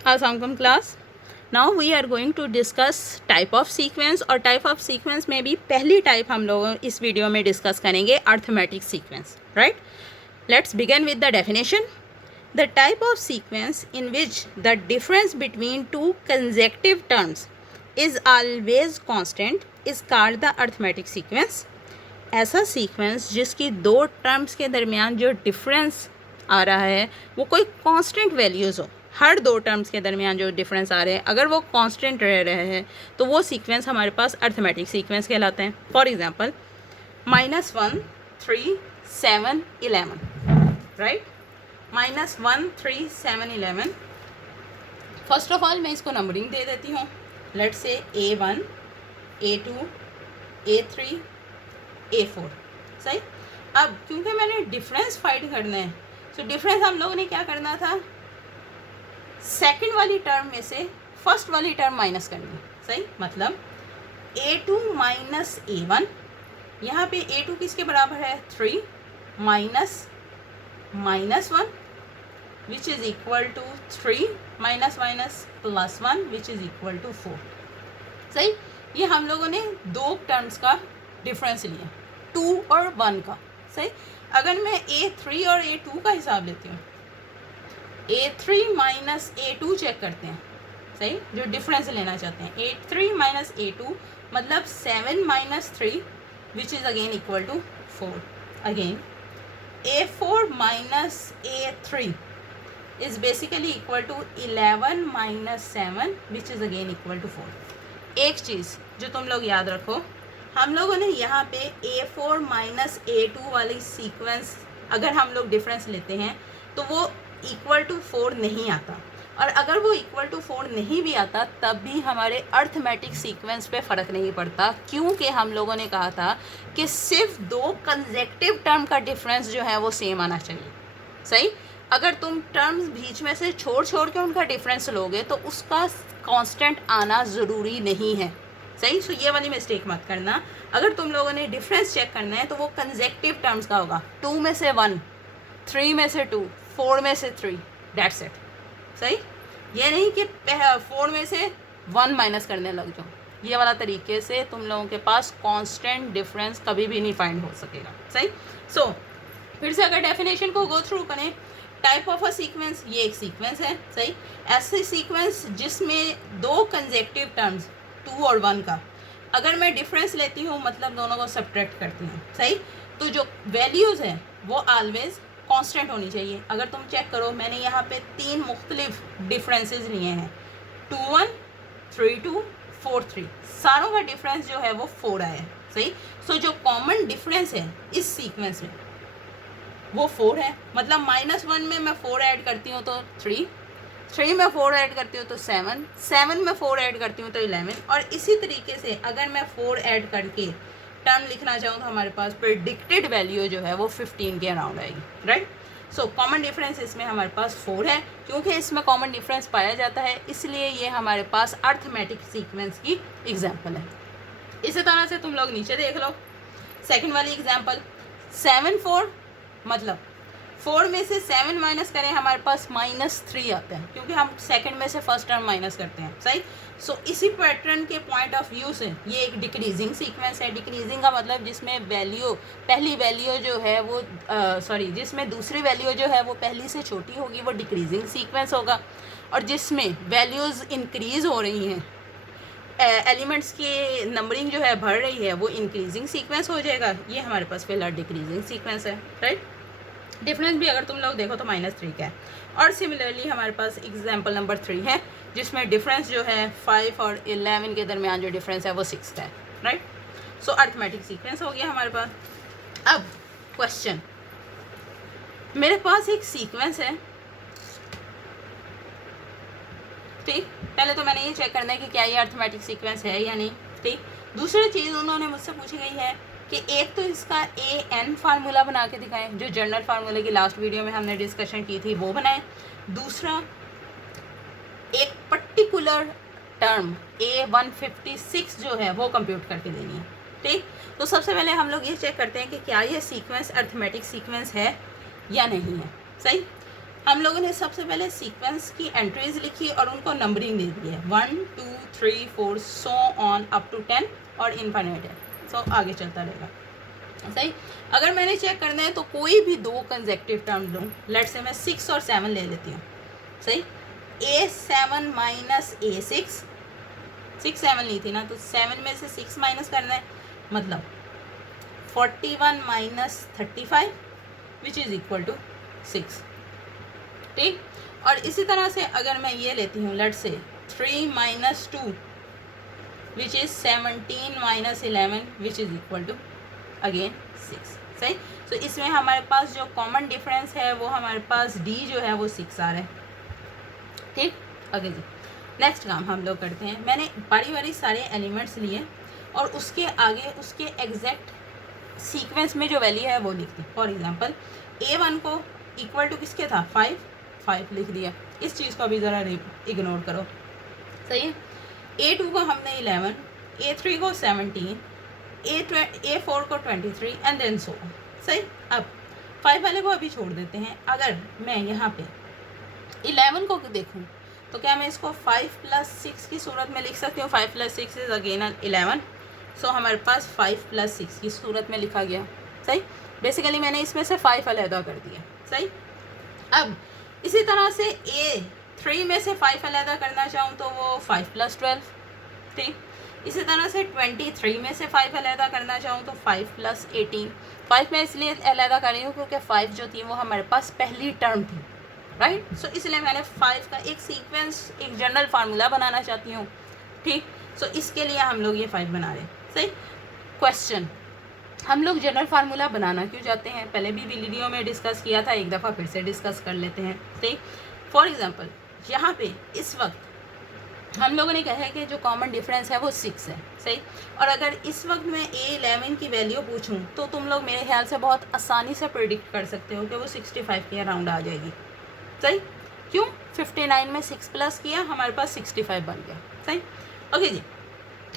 अस्सलाम class. Now we are going to discuss type of sequence, और type of sequence में भी पहली टाइप हम लोग इस वीडियो में डिस्कस करेंगे arithmetic sequence, right. Let's begin with the definition. The type of sequence in which the difference between two consecutive terms is always constant is called the arithmetic sequence. ऐसा sequence जिसकी दो terms के दरमियान जो difference आ रहा है वो कोई कांस्टेंट वैल्यूज़ हो, हर दो टर्म्स के दरमियान जो डिफरेंस आ रहे हैं अगर वो कांस्टेंट रह रहे हैं तो वो सीक्वेंस हमारे पास अर्थमेटिक सीक्वेंस कहलाते हैं। For example -1 3 7 11, right. -1 3 7 11। First of all मैं इसको नंबरिंग दे देती हूँ। Let's say A1 A2 A3 A4, सही। अब क्योंकि मैंने डिफरेंस फाइंड करना है तो डिफरेंस हम लोगों ने क्या करना था, सेकंड वाली टर्म में से फर्स्ट वाली टर्म माइनस करनी है, सही। मतलब A2 माइनस A1, यहाँ पे A2 किसके बराबर है 3 minus -1 which is equal to 3 minus minus +1 which is equal to 4, सही। ये हम लोगों ने दो टर्म्स का डिफरेंस लिया, 2 और 1 का, सही। अगर मैं A3 और A2 का हिसाब लेती हूँ, A3 माइनस A2 चेक करते हैं, सही, जो डिफरेंस लेना चाहते हैं। A3 माइनस A2 मतलब 7 minus 3 which is again equal to 4। Again A4 minus A3 is basically equal to 11 minus 7 which is again equal to 4। एक चीज़ जो तुम लोग याद रखो, हम लोगों ने यहाँ पे A4 माइनस A2 वाली सीक्वेंस अगर हम लोग डिफरेंस लेते हैं तो वो इक्वल टू 4 नहीं आता, और अगर वो इक्वल टू 4 नहीं भी आता तब भी हमारे अर्थमेटिक सीक्वेंस पे फ़र्क नहीं पड़ता, क्योंकि हम लोगों ने कहा था कि सिर्फ दो कंसेक्टिव टर्म का डिफरेंस जो है वो सेम आना चाहिए, सही। अगर तुम टर्म्स बीच में से छोड़ के उनका डिफरेंस लोगे तो उसका कांस्टेंट आना ज़रूरी नहीं है, सही। सो ये वाली मिस्टेक मत करना। अगर तुम लोगों ने डिफरेंस चेक करना है तो वो कंसेक्टिव टर्म्स का होगा, 2 में से 1, 3 में से 2, 4 में से 3, दैट्स इट, सही। ये नहीं कि 4 में से 1 माइनस करने लग जाओ, ये वाला तरीके से तुम लोगों के पास कांस्टेंट डिफरेंस कभी भी नहीं फाइंड हो सकेगा, सही। सो फिर से अगर डेफिनेशन को गो थ्रू करें, टाइप ऑफ अ सीक्वेंस, ये एक सीक्वेंस है, सही। ऐसे सीक्वेंस जिसमें दो कंसेक्टिव टर्म्स 2 और 1 का अगर मैं डिफरेंस लेती हूँ मतलब दोनों को सब्ट्रैक्ट करती हूँ, सही, तो जो वैल्यूज़ हैं वो ऑलवेज कांस्टेंट होनी चाहिए। अगर तुम चेक करो मैंने यहाँ पे 3 मुख्तलिफ डिफरेंसेस लिए हैं, 2 1 3 2 4 3, सारों का डिफरेंस जो है वो 4 आया है, सही। सो जो कॉमन डिफरेंस है इस सीक्वेंस में वो 4 है। मतलब -1 में मैं 4 ऐड करती हूँ तो 3, 3 में 4 ऐड करती हूँ तो 7, 7 में 4 ऐड करती हूँ तो 11, और इसी तरीके से अगर मैं 4 ऐड करके टर्म लिखना चाहूँ तो हमारे पास प्रेडिक्टेड वैल्यू जो है वो 15 के अराउंड आएगी, राइट। सो कॉमन डिफरेंस इसमें हमारे पास 4 है। क्योंकि इसमें कॉमन डिफरेंस पाया जाता है इसलिए ये हमारे पास अर्थमेटिक सीक्वेंस की एग्जाम्पल है। इसी तरह से तुम लोग नीचे देख लो सेकेंड वाली एग्जाम्पल, 7 4, मतलब 4 में से 7 माइनस करें हमारे पास -3 आता है, क्योंकि हम सेकंड में से फर्स्ट टर्म माइनस करते हैं, सही। सो इसी पैटर्न के पॉइंट ऑफ व्यू से ये एक डिक्रीजिंग सीक्वेंस है। डिक्रीजिंग का मतलब जिसमें वैल्यू पहली वैल्यू जो है वो जिसमें दूसरी वैल्यू जो है वो पहली से छोटी होगी वो डिक्रीजिंग सीक्वेंस होगा, और जिसमें वैल्यूज़ इंक्रीज़ हो रही हैं, एलिमेंट्स की नंबरिंग जो है बढ़ रही है, वो इंक्रीजिंग सीक्वेंस हो जाएगा। ये हमारे पास फिलहाल डिक्रीजिंग सीक्वेंस है, राइट। डिफरेंस भी अगर तुम लोग देखो तो -3 का है। और सिमिलरली हमारे पास एग्जाम्पल नंबर 3 है जिसमें डिफरेंस जो है 5 और 11 के दरमियान जो डिफरेंस है वो 6 का है, राइट। सो अर्थमेटिक सीक्वेंस हो गया हमारे पास। अब क्वेश्चन, मेरे पास एक सीक्वेंस है, ठीक। पहले तो मैंने ये चेक करना है कि क्या ये अर्थमेटिक सीक्वेंस है या नहीं, ठीक। दूसरी चीज़ उन्होंने मुझसे पूछी गई है कि एक तो इसका AN फार्मूला बना के दिखाएं, जो जनरल फार्मूले की लास्ट वीडियो में हमने डिस्कशन की थी वो बनाएं। दूसरा, एक पर्टिकुलर टर्म A156 जो है वो कंप्यूट करके देनी है, ठीक। तो सबसे पहले हम लोग ये चेक करते हैं कि क्या ये सीक्वेंस अर्थमेटिक सीक्वेंस है या नहीं है, सही। हम लोगों ने सबसे पहले सीक्वेंस की एंट्रीज लिखी और उनको नंबरिंग दे दी है 1 2 3 4 सो ऑन अप टू 10 और इनफाइनाइट है, सो आगे चलता रहेगा। सही। अगर मैंने चेक करना है तो कोई भी दो कंसेक्टिव टर्म लूँ, लेट से मैं 6 और 7 ले लेती हूँ। सही। A7 माइनस A6, 6 7 ली थी ना, तो 7 में से 6 माइनस करना है, मतलब 41 minus 35 which is equal to 6। ठीक। और इसी तरह से अगर मैं ये लेती हूँ, let say 3 minus 2 which is 17 minus 11 which is equal to again 6। सही। तो इसमें हमारे पास जो कॉमन डिफरेंस है वो हमारे पास D जो है वो 6 आ रहा है। ठीक। ओके जी, नेक्स्ट काम हम लोग करते हैं। मैंने बारी बारी सारे एलिमेंट्स लिए और उसके आगे उसके एग्जैक्ट सीक्वेंस में जो वैल्यू है वो लिख दी। फॉर एग्जांपल A1 को इक्वल टू किसके था 5 लिख दिया। इस चीज़ को भी ज़रा इग्नोर करो। सही है। A2 को हमने 11, A3 को 17, A4 को 23 एंड देन सो। सही। अब 5 वाले को अभी छोड़ देते हैं। अगर मैं यहाँ पे 11 को देखूँ तो क्या मैं इसको 5 + 6 की सूरत में लिख सकती हूँ। 5 + 6 इज अगेन 11, सो हमारे पास 5 + 6 की सूरत में लिखा गया। सही। बेसिकली मैंने इसमें से 5 अलहदा कर दिया। सही। अब इसी तरह से A3 में से 5 अलहदा करना चाहूँ तो वो 5 + 12। ठीक। इसी तरह से 23 में से 5 अलहदा करना चाहूँ तो 5 + 18। 5 में इसलिए अलहदा कर रही हूँ क्योंकि 5 जो थी वो हमारे पास पहली टर्म थी, राइट। सो इसलिए मैंने 5 का एक सीक्वेंस, एक जनरल फार्मूला बनाना चाहती हूँ। ठीक। सो इसके लिए हम लोग ये 5 बना रहे हैं। सही। क्वेश्चन, हम लोग जनरल फार्मूला बनाना क्यों चाहते हैं, पहले भी वीडियो में डिस्कस किया था, एक दफ़ा फिर से डिस्कस कर लेते हैं। ठीक। फॉर एग्जांपल यहाँ पे इस वक्त हम लोगों ने कहा है कि जो कॉमन डिफरेंस है वो 6 है। सही। और अगर इस वक्त मैं A11 की वैल्यू पूछूं तो तुम लोग मेरे ख्याल से बहुत आसानी से प्रिडिक्ट कर सकते हो कि वो 65 के अराउंड आ जाएगी। सही। क्यों, 59 में 6 प्लस किया, हमारे पास 65 बन गया। सही। ओके जी।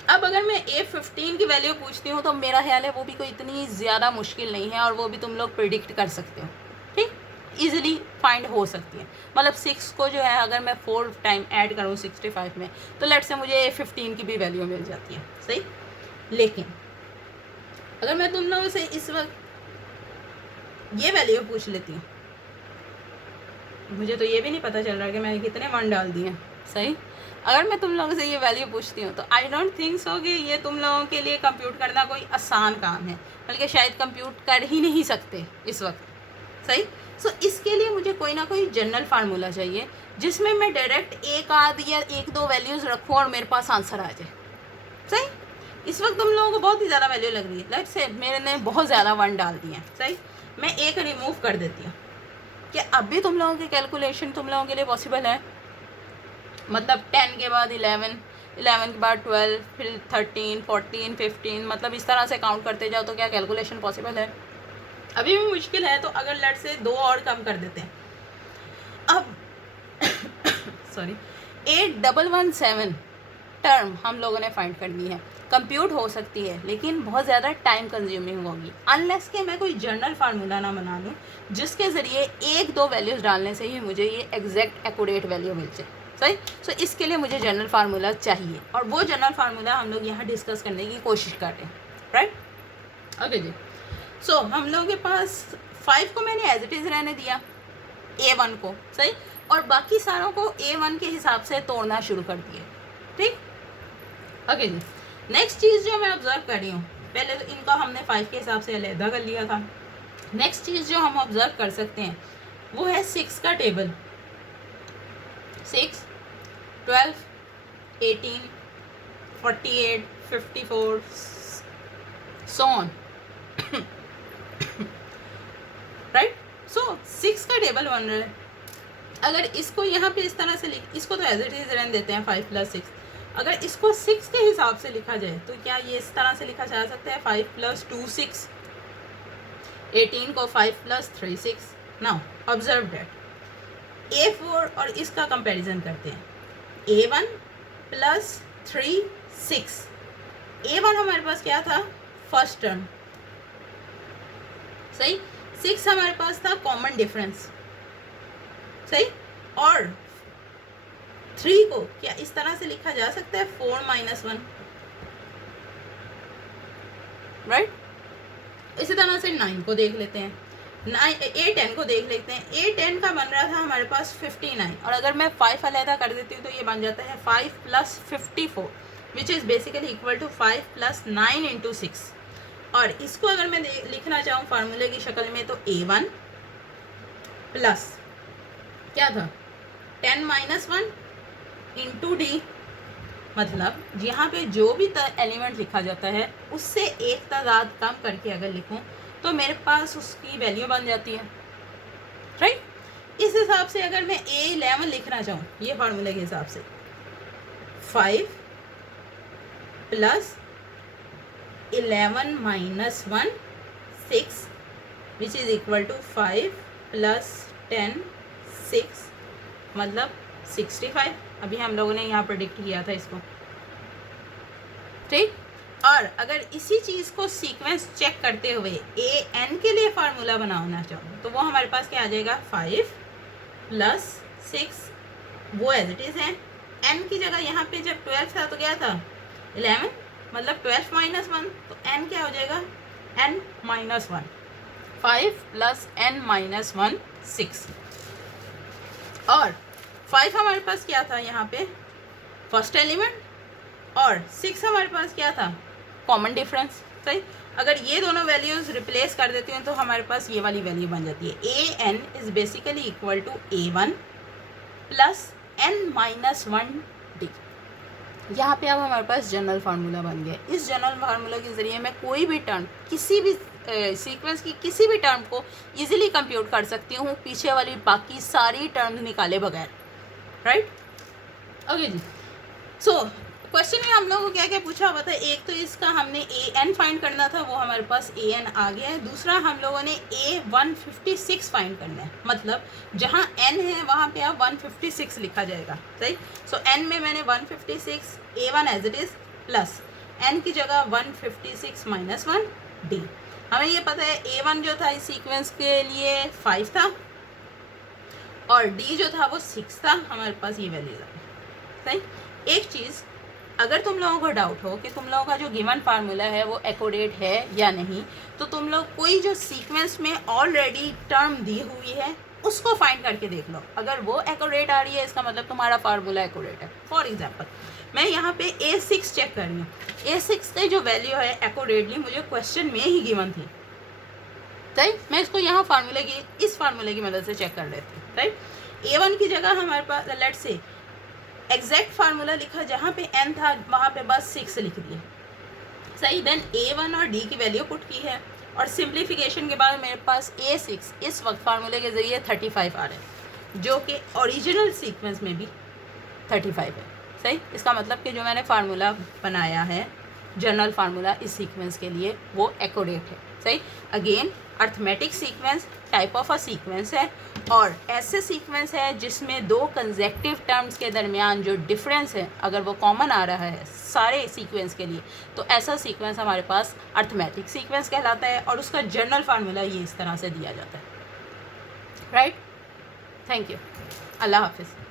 अब अगर मैं A15 की वैल्यू पूछती हूँ तो मेरा ख्याल है वो भी कोई इतनी ज़्यादा मुश्किल नहीं है और वो भी तुम लोग प्रिडिक्ट कर सकते हो। ठीक। ईजिली फाइंड हो सकती है। मतलब 6 को जो है अगर मैं 4 टाइम ऐड करूँ 65 में तो लेट से मुझे A15 की भी वैल्यू मिल जाती है। सही। लेकिन अगर मैं तुम लोगों से इस वक्त ये वैल्यू पूछ लेती हूँ, मुझे तो ये भी नहीं पता चल रहा कि मैंने कितने 1 डाल दिए हैं। सही। अगर मैं तुम लोगों से ये वैल्यू पूछती हूँ तो आई डोंट थिंक सो कि ये तुम लोगों के लिए कंप्यूट करना कोई आसान काम है, बल्कि शायद कंप्यूट कर ही नहीं सकते इस वक्त। सही। सो इसके लिए मुझे कोई ना कोई जनरल फार्मूला चाहिए जिसमें मैं डायरेक्ट एक आध या 1-2 वैल्यूज़ रखूँ और मेरे पास आंसर आ जाए। सही। इस वक्त तुम लोगों को बहुत ही ज़्यादा वैल्यू लग रही है, लेट्स से मेरे ने बहुत ज़्यादा 1 डाल दिए हैं। सही। मैं एक रिमूव कर देती हूँ, क्या अब भी तुम लोगों की कैलकुलेशन तुम लोगों के लिए पॉसिबल है? मतलब 10 के बाद 11, 11 के बाद 12, फिर 13, 14, 15, मतलब इस तरह से काउंट करते जाओ तो क्या कैलकुलेशन पॉसिबल है? अभी भी मुश्किल है, तो अगर लेट से 2 और कम कर देते हैं। अब सॉरी 8117 टर्म हम लोगों ने फाइंड करनी है। कंप्यूट हो सकती है लेकिन बहुत ज़्यादा टाइम कंज्यूमिंग होगी, अनलेस कि मैं कोई जनरल फार्मूला ना बना लूँ जिसके ज़रिए 1-2 वैल्यूज़ डालने से ही मुझे ये एग्जैक्ट एक्यूरेट वैल्यू मिल जाए। सही। सो इसके लिए मुझे जनरल फार्मूला चाहिए और वो जनरल फार्मूला हम लोग यहाँ डिस्कस करने की कोशिश कर रहे हैं, राइट। ओके जी। सो हम लोगों के पास 5 को मैंने एज इट इज़ रहने दिया, A1 को। सही। और बाकी सारों को A1 के हिसाब से तोड़ना शुरू कर दिए। ठीक। ओके जी। नेक्स्ट चीज़ जो मैं ऑब्जर्व कर रही हूँ, पहले तो इनका हमने 5 के हिसाब से अलहदा कर लिया था। नेक्स्ट चीज़ जो हम ऑब्जर्व कर सकते हैं वो है 6 का table. 6, 12, 18, 48, 54, so on, right. So 6 का टेबल बन रहा है। अगर इसको यहाँ पे इस तरह से इसको तो एज इट इज़ रहने देते हैं 5 + 6। अगर इसको 6 के हिसाब से लिखा जाए तो क्या ये इस तरह से लिखा जा सकता है 5 + 2 6, 18 को 5 + 3 6। नाउ ऑब्जर्व दैट A4 और इसका कंपैरिजन करते हैं। A1 + 3 6। A1 हमारे पास क्या था, फर्स्ट टर्म। सही। 6 हमारे पास था कॉमन डिफरेंस। सही। और 3 को क्या इस तरह से लिखा जा सकता है 4 - 1, राइट। इसी तरह से 9 को देख लेते हैं, A10 को देख लेते हैं। A10 का बन रहा था हमारे पास 59, और अगर मैं 5 अलहदा कर देती हूँ तो ये बन जाता है 5 + 54 which is basically equal to 5 + 9 × 6। और इसको अगर मैं लिखना चाहूँ फार्मूले की शक्ल में तो A1 प्लस क्या था 10 - 1 × D, मतलब यहाँ पे जो भी एलिमेंट लिखा जाता है उससे एक तादाद कम करके अगर लिखूँ तो मेरे पास उसकी वैल्यू बन जाती है, राइट। इस हिसाब से अगर मैं A11 लिखना चाहूँ ये फार्मूले के हिसाब से 5 + 11 - 1 6 विच इज़ इक्वल टू 5 + 10 6, मतलब 65। अभी हम लोगों ने यहाँ प्रेडिक्ट किया था इसको, ठीक। और अगर इसी चीज़ को सीक्वेंस चेक करते हुए AN के लिए फार्मूला बनाना चाहूँ तो वो हमारे पास क्या आ जाएगा 5 + 6, वो एज इट इज़ है। N की जगह यहाँ पे जब 12 था तो क्या था 11, मतलब 12 - 1, तो N क्या हो जाएगा N - 1, 5 + N - 1 6। और 5 हमारे पास क्या था यहाँ पे फर्स्ट एलिमेंट, और 6 हमारे पास क्या था कॉमन डिफरेंस, सही। अगर ये दोनों वैल्यूज़ रिप्लेस कर देती हूँ तो हमारे पास ये वाली वैल्यू बन जाती है AN is basically equal to A1 + N - 1 D। यहाँ पे अब हमारे पास जनरल फार्मूला बन गया। इस जनरल फार्मूला के ज़रिए मैं कोई भी टर्म किसी भी सीक्वेंस की किसी भी टर्म को इजीली कंप्यूट कर सकती हूँ पीछे वाली बाकी सारी टर्म्स निकाले बगैर, राइट। ओके जी। सो क्वेश्चन में हम लोगों को क्या क्या पूछा हुआ था, एक तो इसका हमने AN फाइंड करना था, वो हमारे पास AN आ गया है। दूसरा हम लोगों ने A156 फाइंड करना है, मतलब जहाँ N है वहाँ पे आप 156 लिखा जाएगा, सही। सो N में मैंने 156 A1 as it is plus N की जगह 156 - 1 D। हमें ये पता है A1 जो था इस सीक्वेंस के लिए 5 था और D जो था वो 6 था, हमारे पास ये वैल्यू था, सही। एक चीज़ अगर तुम लोगों को डाउट हो कि तुम लोगों का जो गिवन फार्मूला है वो एक्यूरेट है या नहीं, तो तुम लोग कोई जो सीक्वेंस में ऑलरेडी टर्म दी हुई है उसको फाइंड करके देख लो। अगर वो एक्यूरेट आ रही है इसका मतलब तुम्हारा फार्मूला एक्यूरेट है। फॉर एग्जांपल मैं यहाँ पे A6 चेक कर रही हूँ, A6 की जो वैल्यू है एक्यूरेटली मुझे क्वेश्चन में ही गिवन थी, राइट। मैं इसको यहाँ फार्मूले की इस फार्मूले की मदद से चेक कर लेती हूँ, राइट। A1 की जगह हमारे पास लेट्स से एग्जैक्ट फार्मूला लिखा, जहाँ पे N था वहाँ पे बस 6 लिख दिए, सही। देन A1 और D की वैल्यू पुट की है और सिंप्लीफिकेशन के बाद मेरे पास A6 इस वक्त फार्मूले के ज़रिए 35 आ रहे हैं, जो कि ओरिजिनल सीक्वेंस में भी 35 है, सही। इसका मतलब कि जो मैंने फार्मूला बनाया है जनरल फार्मूला इस सीक्वेंस के लिए वो एक्यूरेट है, सही। Again arithmetic sequence type of a sequence है, और ऐसे सीक्वेंस है जिसमें दो कंसेक्टिव टर्म्स के दरमियान जो डिफरेंस है अगर वो कॉमन आ रहा है सारे सीक्वेंस के लिए, तो ऐसा सीक्वेंस हमारे पास अर्थमेटिक सीक्वेंस कहलाता है और उसका जनरल फार्मूला ये इस तरह से दिया जाता है, राइट। थैंक यू, अल्लाह हाफिज़।